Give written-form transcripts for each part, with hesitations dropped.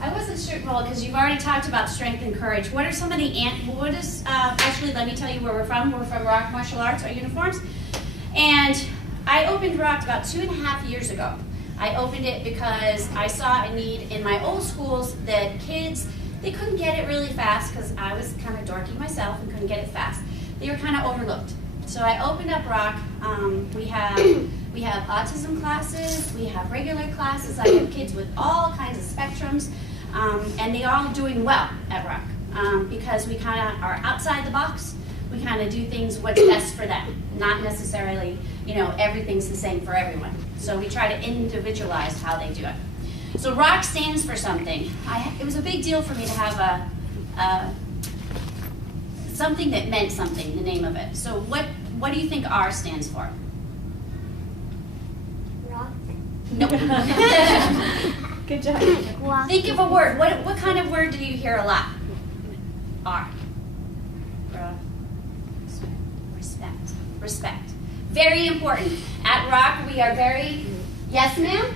I wasn't sure, well, because you've already talked about strength and courage. What are some of the, actually, let me tell you where we're from. We're from Rock Martial Arts, our uniforms. And I opened Rock about 2.5 years ago. I opened it because I saw a need in my old schools that kids, they couldn't get it really fast because I was kind of dorky myself and couldn't get it fast. They were kind of overlooked. So I opened up Rock. We have autism classes, we have regular classes. I have kids with all kinds of spectrums, and they all doing well at Rock because we kind of are outside the box. We kind of do things what's best for them, not necessarily, everything's the same for everyone. So we try to individualize how they do it. So Rock stands for something. It was a big deal for me to have something that meant something, the name of it. So what do you think R stands for? Rock. Nope. Good job. Walk. Think of a word. What kind of word do you hear a lot? R. Respect. Respect. Very important. At Rock, we are very, yes ma'am?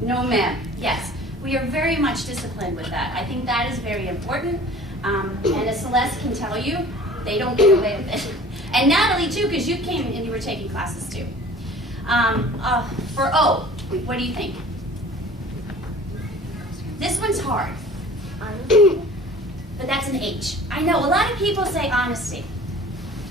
No ma'am. Yes. We are very much disciplined with that. I think that is very important. And as Celeste can tell you, they don't get away with it. And Natalie too, because you came and you were taking classes too. For O, what do you think? This one's hard. Honesty. But that's an H. I know, a lot of people say honesty.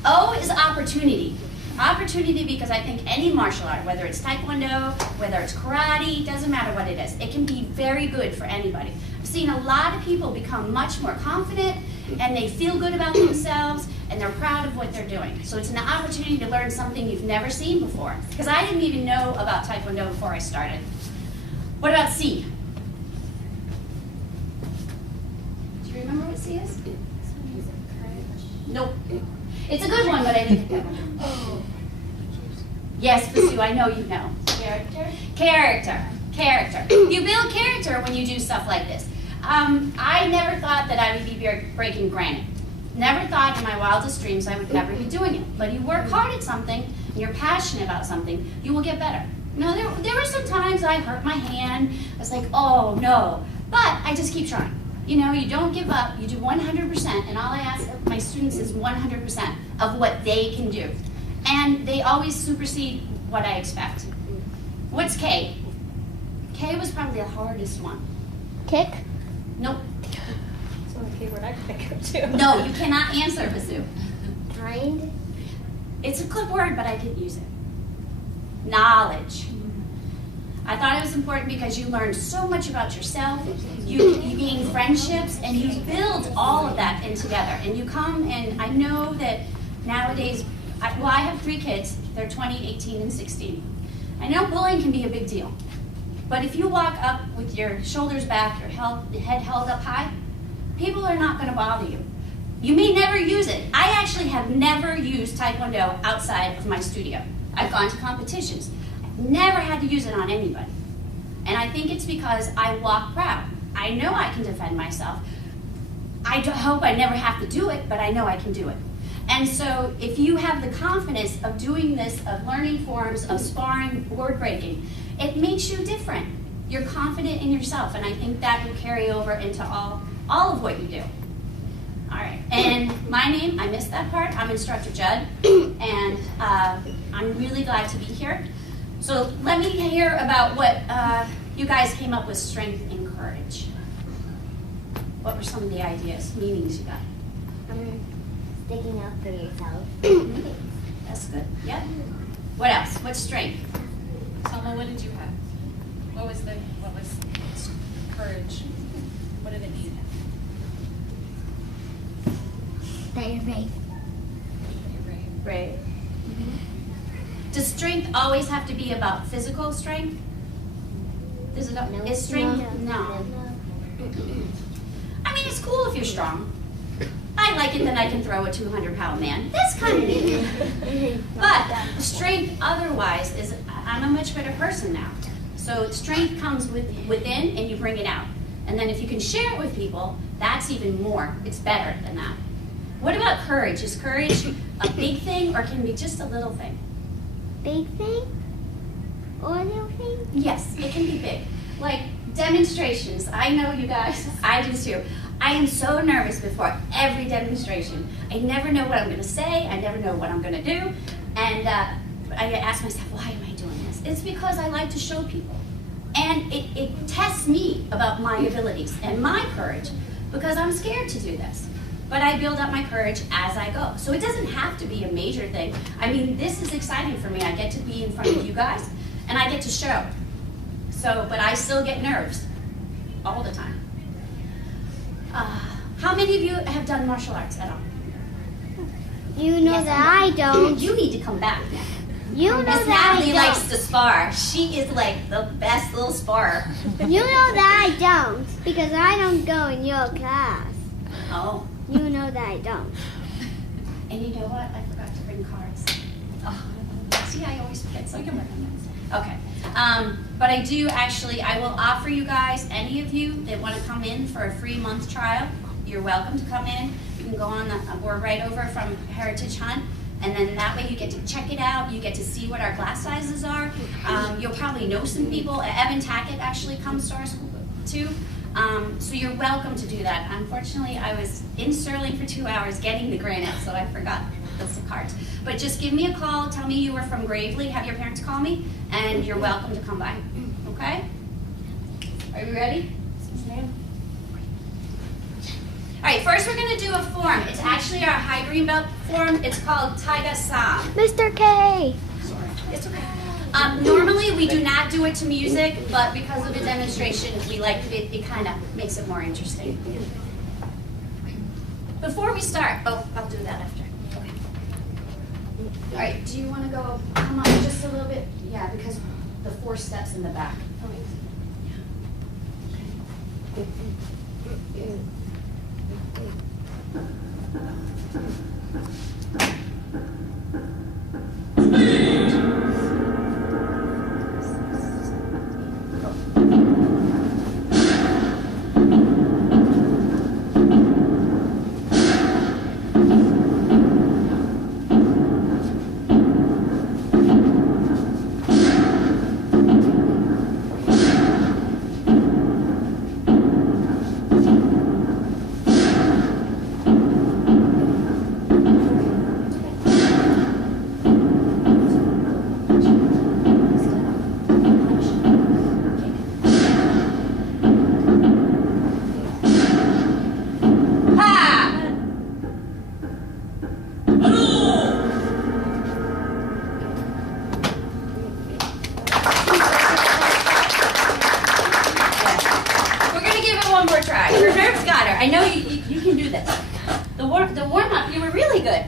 O is opportunity. Opportunity because I think any martial art, whether it's Taekwondo, whether it's karate, doesn't matter what it is, it can be very good for anybody. I've seen a lot of people become much more confident and they feel good about themselves and they're proud of what they're doing. So it's an opportunity to learn something you've never seen before. Because I didn't even know about Taekwondo before I started. What about C? Do you remember what C is? Nope. It's a good one, but I didn't get that one. Yes, Basu, I know you know. Character. Character. Character. You build character when you do stuff like this. I never thought that I would be breaking granite. Never thought in my wildest dreams I would ever be doing it. But you work hard at something, and you're passionate about something, you will get better. There were some times I hurt my hand. I was like, oh no. But I just keep trying. You don't give up. You do 100%, and all I ask of my students is 100% of what they can do. And they always supersede what I expect. What's K? K was probably the hardest one. Kick. Nope. That's one keyword I can think of too. No, you cannot answer, Basu. Grind. It's a good word, but I didn't use it. Knowledge. I thought it was important because you learn so much about yourself, you gain friendships, and you build all of that in together. And you come, and I know that nowadays, I have 3 kids. They're 20, 18, and 16. I know bullying can be a big deal. But if you walk up with your shoulders back, your head held up high, people are not going to bother you. You may never use it. I actually have never used Taekwondo outside of my studio. I've gone to competitions. I've never had to use it on anybody. And I think it's because I walk proud. I know I can defend myself. I hope I never have to do it, but I know I can do it. And so if you have the confidence of doing this, of learning forms, of sparring, word breaking, it makes you different. You're confident in yourself, and I think that will carry over into all of what you do. All right, and my name, I missed that part, I'm Instructor Judd, and I'm really glad to be here. So let me hear about what you guys came up with strength and courage. What were some of the ideas, meanings you got? Sticking up for yourself. That's good, yeah. What else? What's strength? Selma, what did you have? What was courage? What did it mean? That you're brave. Right. Does strength always have to be about physical strength? Is strength? No. I mean, it's cool if you're strong. I like it that I can throw a 200-pound man. That's kind of neat. But strength otherwise is, I'm a much better person now. So strength comes within and you bring it out. And then if you can share it with people, that's even more. It's better than that. What about courage? Is courage a big thing or can it be just a little thing? Big thing? Or little thing? Yes, it can be big. Like Demonstrations. I know you guys, I do too. I am so nervous before every demonstration. I never know what I'm going to say. I never know what I'm going to do. And I ask myself, why am I doing this? It's because I like to show people. And it tests me about my abilities and my courage because I'm scared to do this. But I build up my courage as I go. So it doesn't have to be a major thing. I mean, this is exciting for me. I get to be in front of you guys and I get to show. So, but I still get nerves all the time. How many of you have done martial arts at all? You know Yes, that I don't. You need to come back now. You know Miss that Natalie I likes don't. to spar. She is like the best little sparer. You know that I don't because I don't go in your class. Oh, You know that I don't. and you know what? I forgot to bring cards. Oh, see, I always forget something. Okay. But I do actually, I will offer you guys, any of you that want to come in for a free month trial, you're welcome to come in. You can go on the board right over from Heritage Hunt. And then that way you get to check it out. You get to see what our class sizes are. You'll probably know some people. Evan Tackett actually comes to our school too. So you're welcome to do that. Unfortunately, I was in Sterling for 2 hours getting the granite, so I forgot those cards. But just give me a call. Tell me you were from Gravely. Have your parents call me, and you're welcome to come by. Okay? Are you ready? All right, first we're going to do a form. It's actually our high green belt form. It's called Taiga Sam. Mr. K. It's okay. Normally we do not do it to music, but because of the demonstration, we like it. It kind of makes it more interesting. Before we start, oh, I'll do that after. Okay. All right, do you want to go, come on, just a little bit? Yeah, because the 4 steps in the back. I know you can do this. The warm-up, you were really good.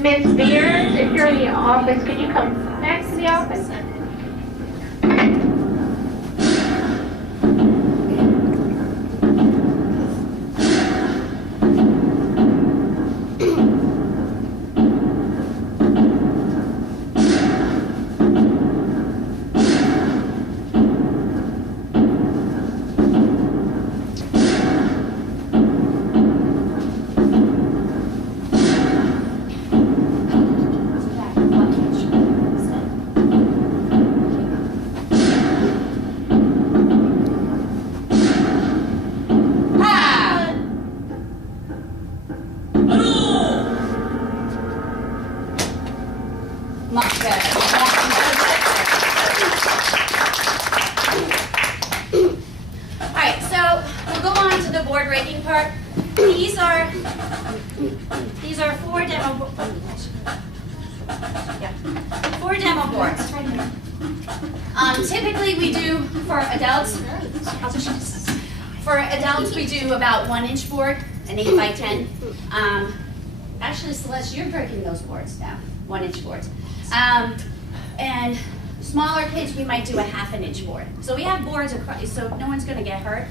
Ms. Beers, if you're in the office, could you come back to the office? Much better. All right, so we'll go on to the board raking part. These are 4 demo. Yeah, 4 demo boards. Typically, we do for adults. For adults, we do about 1-inch board, an 8 by 10. Actually, Celeste, you're breaking those boards down, 1-inch boards. And smaller kids, we might do a 1/2 inch board. So we have boards across, so no one's going to get hurt.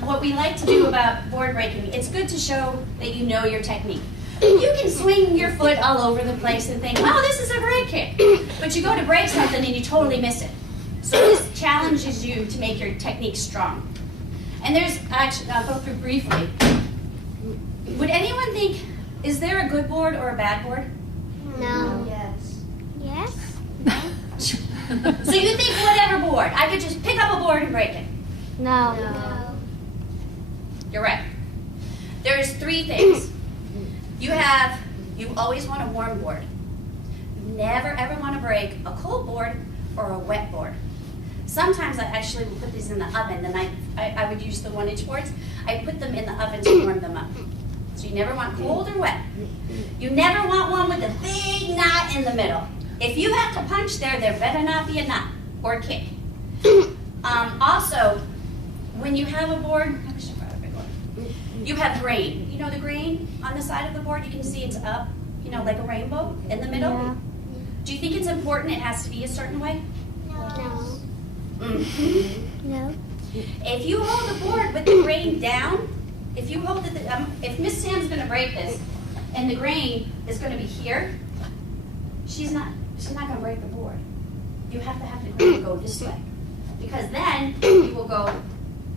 What we like to do about board breaking, it's good to show that you know your technique. You can swing your foot all over the place and think, oh, this is a great kick. But you go to break something and you totally miss it. So this challenges you to make your technique strong. And there's, actually, I'll go through briefly. Would anyone think, is there a good board or a bad board? No. Yes. Yes? So you think whatever board. I could just pick up a board and break it. No. You're right. There's 3 things. You always want a warm board. You never ever want to break a cold board or a wet board. Sometimes I actually will put these in the oven. Then I would use the 1-inch boards. I put them in the oven to warm them up. So you never want cold or wet. You never want one with a big knot in the middle. If you have to punch there better not be a knot or kick. Also, when you have a board, I wish I brought a big one. You have grain. You know the grain on the side of the board? You can see it's up, like a rainbow in the middle. Yeah. Do you think it's important it has to be a certain way? No. No. If you hold the board with the grain down, if you hold it, if Miss Sam's going to break this, and the grain is going to be here, she's not going to break the board. You have to have the grain go this way, because then you will go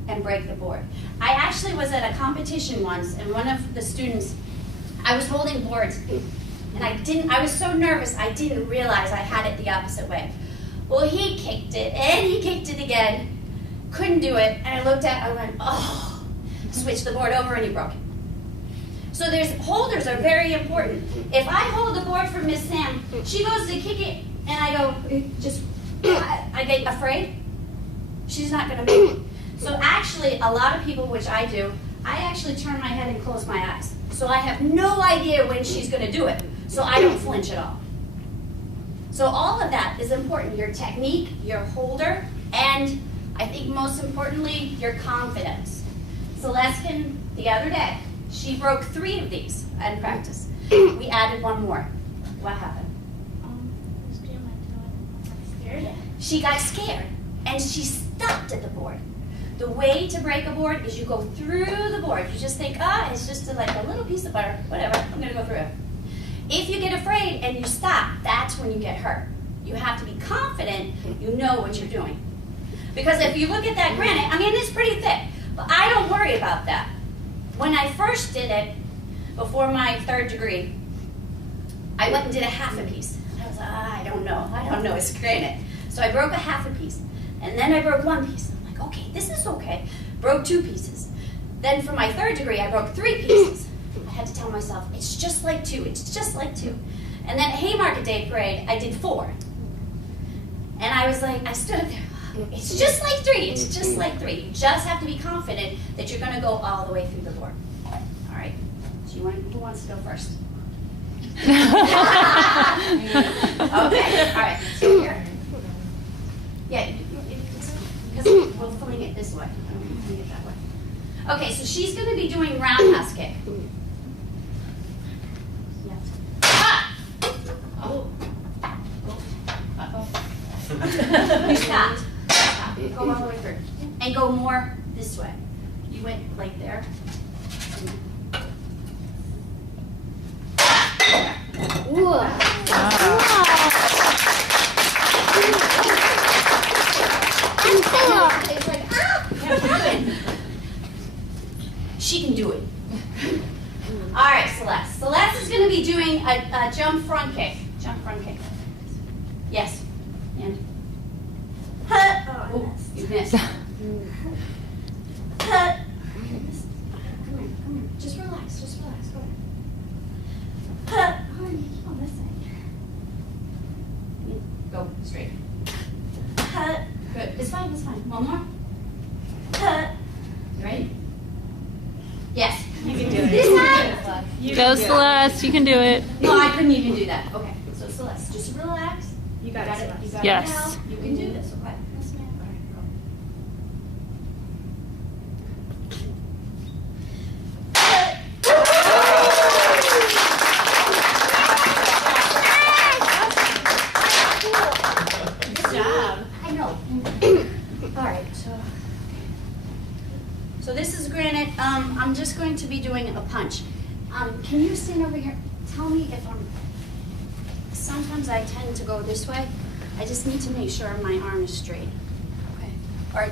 and break the board. I actually was at a competition once, and one of the students, I was holding boards, and I was so nervous, I didn't realize I had it the opposite way. Well, he kicked it, and he kicked it again, couldn't do it, and I looked at it, I went, oh, switched the board over, and he broke it. So holders are very important. If I hold the board for Miss Sam, she goes to kick it, and I go, I get afraid, she's not going to make it. So actually, a lot of people, which I do, I actually turn my head and close my eyes. So I have no idea when she's going to do it. So I don't flinch at all. So all of that is important. Your technique, your holder, and I think most importantly, your confidence. Celeste, the other day, she broke 3 of these in practice. We added 1 more. What happened? She got scared, and she stopped at the board. The way to break a board is you go through the board. You just think, it's just like a little piece of butter, whatever, I'm gonna go through it. If you get afraid and you stop, that's when you get hurt. You have to be confident you know what you're doing. Because if you look at that granite, it's pretty thick, but I don't worry about that. When I first did it, before my 3rd degree, I went and did a half a piece. I was like, I don't know, it's granite. So I broke a half a piece, and then I broke 1 piece. I'm like, okay, this is okay. Broke 2 pieces. Then for my 3rd degree, I broke 3 pieces. I had to tell myself, it's just like 2, it's just like 2. And then at Haymarket 8th grade, I did 4. And I was like, I stood up there, it's just like 3, it's just like 3. You just have to be confident that you're gonna go all the way through the board. All right, so who wants to go first? Okay, all right, so here. Yeah, because we'll fling it this way. I don't want to fling it that way. Okay, so she's gonna be doing roundhouse kick. You stopped. Go all the way through. And go more this way. You went like there. Whoa. It's like, what happened? She can do it. All right, Celeste. Celeste is going to be doing a jump front kick. Jump front kick. Yes. And. Oh, you missed. Come here. Just relax. Go ahead. Keep on this side. Go straight. Good. It's fine. One more. You ready? Yes. You can do it. This time? Go Celeste, you can do it. No, I couldn't even do that. Okay. So Celeste, just relax. You got it. You got Yes. it now. You can do this. Okay. Yes, ma'am. All right, go. Good job. I know. All right. So this is granite. I'm just going to be doing a punch. Can you stand over here? Tell me if I'm. Sometimes I tend to go this way. I just need to make sure my arm is straight. Okay. Or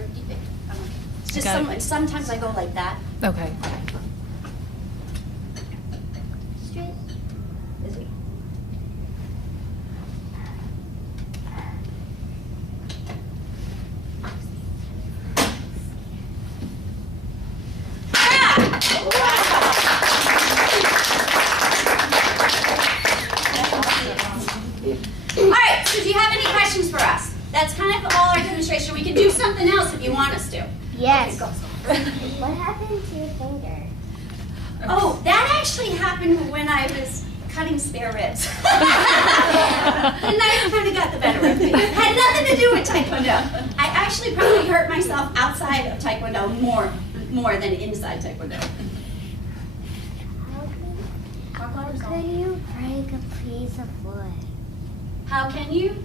it's just sometimes I go like that. Okay. Straight. This way. that's kind of all our demonstration. We can do something else if you want us to. Yes. Okay, go. What happened to your finger? Oh, that actually happened when I was cutting spare ribs. The knife kind of got the better of me. Had nothing to do with Taekwondo. I actually probably hurt myself outside of Taekwondo more than inside Taekwondo. How can you break a piece of wood? How can you?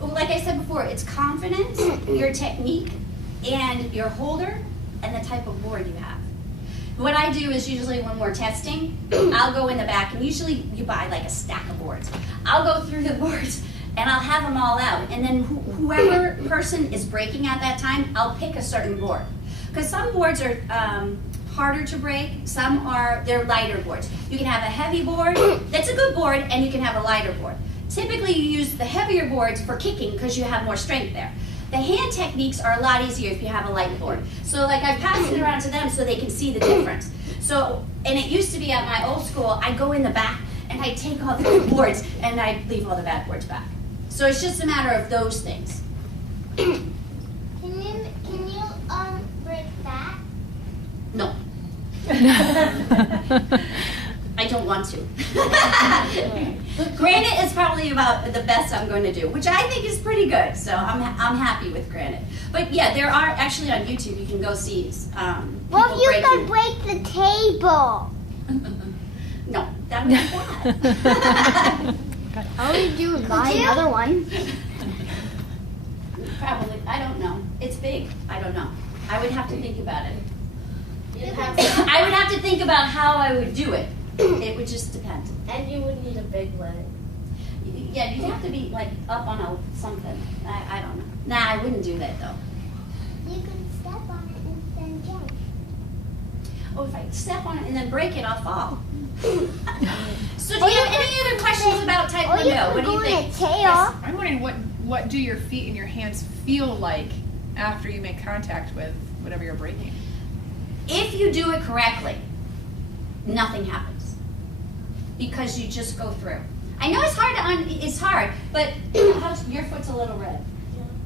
Well, like I said before, it's confidence, your technique, and your holder, and the type of board you have. What I do is usually when we're testing, I'll go in the back, and usually you buy like a stack of boards. I'll go through the boards, and I'll have them all out, and then whoever person is breaking at that time, I'll pick a certain board. Because some boards are harder to break, they're lighter boards. You can have a heavy board, that's a good board, and you can have a lighter board. Typically you use the heavier boards for kicking because you have more strength there. The hand techniques are a lot easier if you have a light board. So like I pass it around to them so they can see the difference. So, and it used to be at my old school, I'd go in the back and I'd take all the good boards and I'd leave all the bad boards back. So it's just a matter of those things. Can you break that? No. I don't want to. Granite is probably about the best I'm going to do, which I think is pretty good. So I'm happy with granite. But yeah, there are actually on YouTube. You can go see. Well, people you can breaking. break the table. No, that would be bad. All you do is buy another one. Probably. I don't know. It's big. I don't know. I would have to think about it. I would have to think about how I would do it. It would just depend. And you would need a big leg. Yeah, you'd have to be like up on something. I don't know. Nah, I wouldn't do that though. You can step on it and then jump. Oh, if I step on it and then break it, I'll fall. So do you have any other questions about Taekwondo? What do you think? Tail. I'm wondering what do your feet and your hands feel like after you make contact with whatever you're breaking? If you do it correctly, nothing happens. Because you just go through. I know it's hard, but your foot's a little red.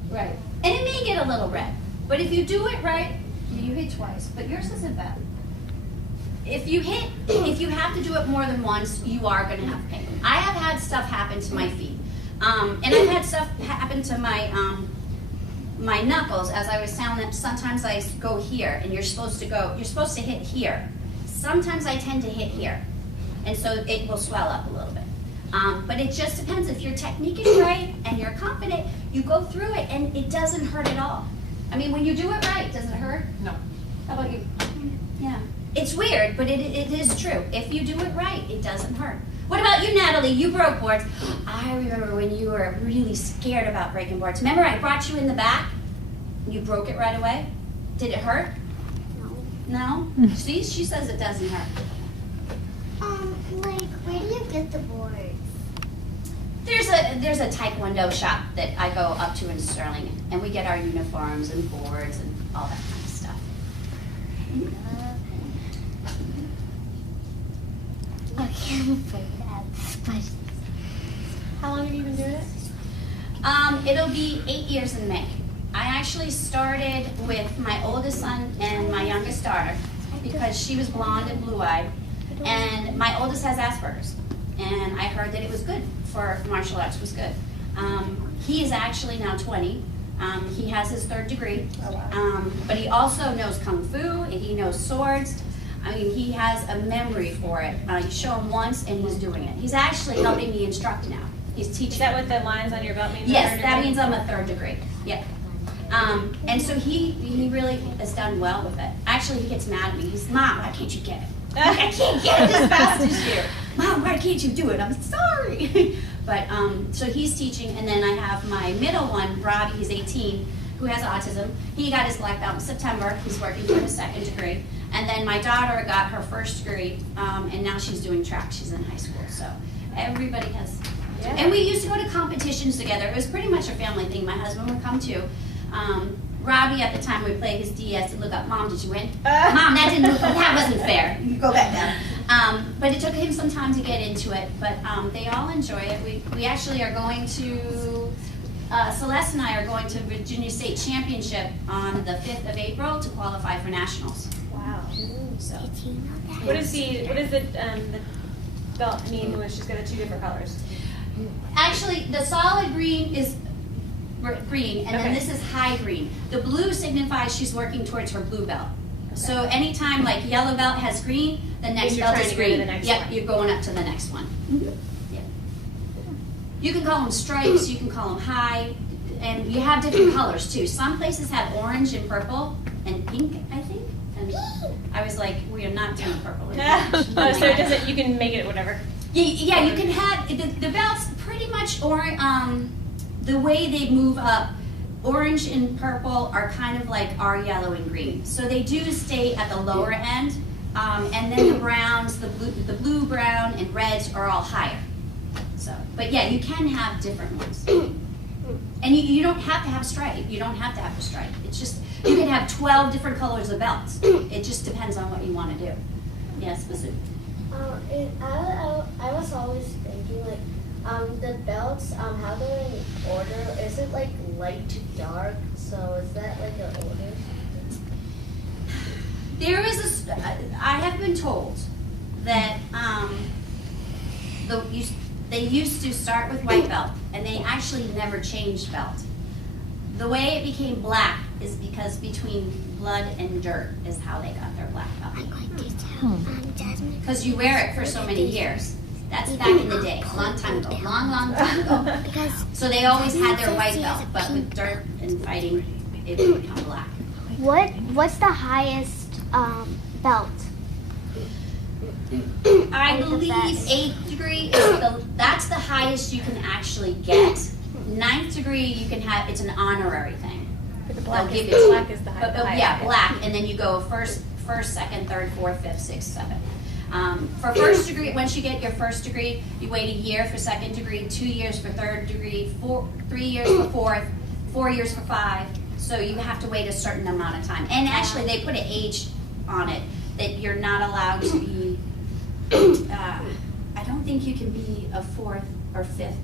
Right. And it may get a little red. But if you do it right, you hit twice, but yours isn't bad. If you have to do it more than once, you are going to have pain. I have had stuff happen to my feet. And I've had stuff happen to my my knuckles as I was telling them. Sometimes I go here, and you're supposed to hit here. Sometimes I tend to hit here. And so it will swell up a little bit. But it just depends. If your technique is right and you're confident, you go through it and it doesn't hurt at all. I mean, when you do it right, does it hurt? No. How about you? Yeah. It's weird, but it is true. If you do it right, it doesn't hurt. What about you, Natalie? You broke boards. I remember when you were really scared about breaking boards. Remember I brought you in the back? You broke it right away? Did it hurt? No. No? See, she says it doesn't hurt. Like, where do you get the boards? There's a Taekwondo shop that I go up to in Sterling, and we get our uniforms and boards and all that kind of stuff. Okay, I'm afraid that's How long have you been doing it? It'll be 8 years in May. I actually started with my oldest son and my youngest daughter because she was blonde and blue-eyed, and my oldest has Asperger's, and I heard that it was good for martial arts, was good. He is actually now 20. He has his 3rd degree, but he also knows Kung Fu, and he knows swords. I mean, he has a memory for it. You show him once and he's doing it. He's actually helping me instruct now. He's teaching. Is that what the lines on your belt mean? Yes, that means I'm a 3rd degree. Yeah. And so he really has done well with it. Actually, he gets mad at me. He's, Mom, why can't you get it? I can't get it as fast as you. Mom, why can't you do it? I'm sorry. But so he's teaching, and then I have my middle one, Robbie, he's 18, who has autism. He got his black belt in September. He's working for his 2nd degree. And then my daughter got her 1st degree, and now she's doing track. She's in high school. So everybody has. Yeah. And we used to go to competitions together. It was pretty much a family thing. My husband would come too. Robbie at the time would play his DS and look up, Mom, did you win? Mom, that wasn't fair. You go back down. But it took him some time to get into it. But they all enjoy it. We actually are going to Celeste and I are going to Virginia State Championship on the 5th of April to qualify for nationals. Wow. So What does the belt mean when she's got the two different colors? actually, the solid green is green, and then Okay. this is high green. The blue signifies she's working towards her blue belt. So anytime like yellow belt has green, the next Means you're belt trying is to go to green. the next Yep, one. you're going up to the next one. Yep. You can call them stripes, you can call them high, and you have different colors too. Some places have orange and purple and pink, I think. And I was like, we are not doing purple. and orange. Oh, so it doesn't. You can make it whatever. Yeah, you can have the belts pretty much, or the way they move up. Orange and purple are kind of like our yellow and green, so they do stay at the lower end, and then the browns, the blue, brown, and reds are all higher. So, but yeah, you can have different ones, and you don't have to have a stripe. You don't have to have a stripe. It's just you can have 12 different colors of belts. It just depends on what you want to do. Yes, specific. I was always thinking like the belts, how they're in order. Is it like light to dark? So is that like an order? There is I have been told that they used to start with white belt, and they actually never changed belt. The way it became black is because between blood and dirt is how they got their black belt. I'm going to tell Jasmine. Because you wear it for so many years. That's back in the day, a long time ago, long time ago. Because So they always had their white belt, but with dirt and fighting, it would become black. what's the highest belt? I Like the believe best. 8th degree is that's the highest you can actually get. 9th degree you can have, it's an honorary thing. But the They'll give you black is the high. but, yeah, black, and then you go first, second, third, fourth, fifth, sixth, seventh. For first degree, once you get your first degree, you wait a year for second degree, 2 years for third degree, 3 years for fourth, 4 years for 5. So you have to wait a certain amount of time. And actually, they put an age on it that you're not allowed to be. I don't think you can be a 4th or 5th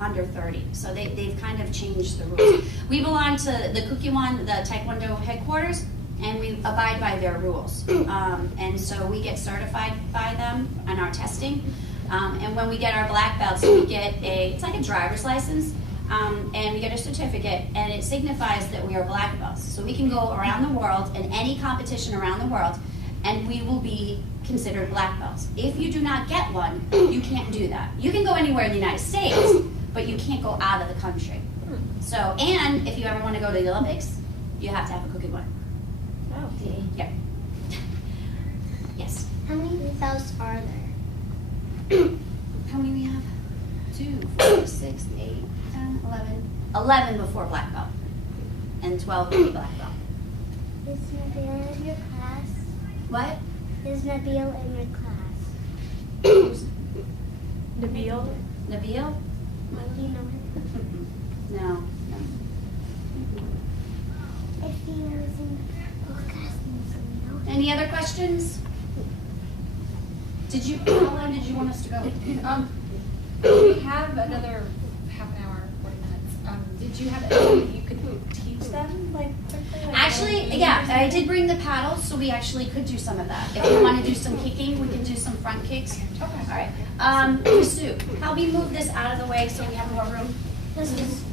under 30. So they've kind of changed the rules. We belong to the Kukkiwon, the Taekwondo headquarters, and we abide by their rules. And so we get certified by them on our testing. And when we get our black belts, we get it's like a driver's license, and we get a certificate, and it signifies that we are black belts. So we can go around the world in any competition around the world, and we will be considered black belts. If you do not get one, you can't do that. You can go anywhere in the United States, but you can't go out of the country. So, and if you ever want to go to the Olympics, you have to have a Kukkiwon. Oh. Yeah. Yes. How many belts are there? How many we have? 2, 4, 6, 8, 10, 11. 11 before black belt. And 12 pre-black belt. Is Nabil in your class? What? Is Nabil in your class? Nabil. Nabil? Do you know him? No. No. If he was in your class, you know him. Any other questions? How long did you want us to go? We have another half an hour, 40 minutes. Did you have anything that you could teach them, like quickly? Like, Actually, yeah, I did bring the paddles, so we actually could do some of that. If you want to do some kicking, we can do some front kicks. Okay. All right. Sue, help me move this out of the way so we have more room. This is